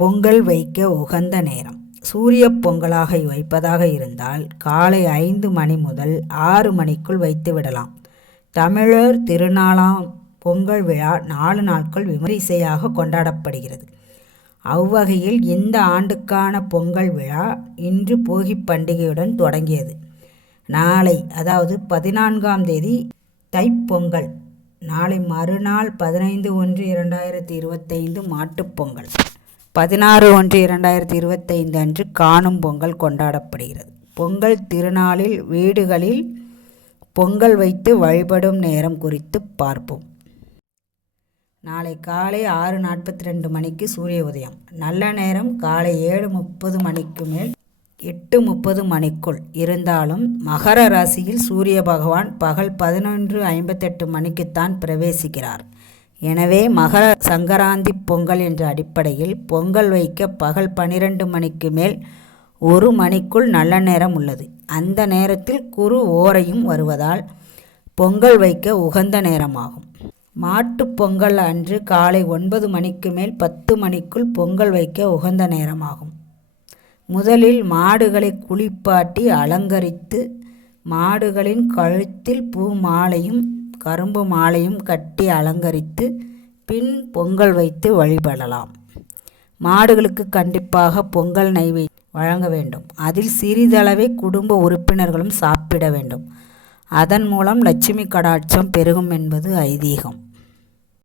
பொங்கல் வைக்க உகந்த நேரம். சூரிய பொங்கலாக வைப்பதாக இருந்தால் காலை 5 மணி முதல் 6 மணிக்குள் வைத்து விடலாம். தமிழர் திருநாளாம் பொங்கல் விழா 4 நாட்கள் விமரிசையாக கொண்டாடப்படுகிறது. அவ்வகையில் இந்த ஆண்டுக்கான பொங்கல் விழா இன்று போகி பண்டிகையுடன் தொடங்கியது. நாளை, அதாவது 14ஆம் தேதி தைப்பொங்கல். நாளை மறுநாள் 15/1/2025 மாட்டுப்பொங்கல். 16/1/2025 அன்று காணும் பொங்கல் கொண்டாடப்படுகிறது. பொங்கல் திருநாளில் வீடுகளில் பொங்கல் வைத்து வழிபடும் நேரம் குறித்து பார்ப்போம். நாளை காலை 6:42 மணிக்கு சூரிய உதயம். நல்ல நேரம் காலை 7:30 மணிக்கு மேல் 8:30 மணிக்குள் இருந்தாலும் மகர ராசியில் சூரிய பகவான் பகல் 11:58 மணிக்குத்தான் பிரவேசிக்கிறார். எனவே மகர சங்கராந்தி பொங்கல் என்ற அடிப்படையில் பொங்கல் வைக்க பகல் 12 மணிக்கு மேல் 1 மணிக்குள் நல்ல நேரம் உள்ளது. அந்த நேரத்தில் குரு ஓரையும் வருவதால் பொங்கல் வைக்க உகந்த நேரமாகும். மாட்டு பொங்கல் அன்று காலை 9 மணிக்கு மேல் 10 மணிக்குள் பொங்கல் வைக்க உகந்த நேரமாகும். முதலில் மாடுகளை குளிப்பாட்டி அலங்கரித்து மாடுகளின் கழுத்தில் பூ மாலையும் கரும்பு மாலையும் கட்டி அலங்கரித்து பின் பொங்கல் வைத்து வழிபடலாம். மாடுகளுக்கு கண்டிப்பாக பொங்கல் நைவேத்தியம் வழங்க வேண்டும். அதில் சிறிதளவே குடும்ப உறுப்பினர்களும் சாப்பிட வேண்டும். அதன் மூலம் லட்சுமி கடாட்சம் பெருகும் என்பது ஐதீகம்.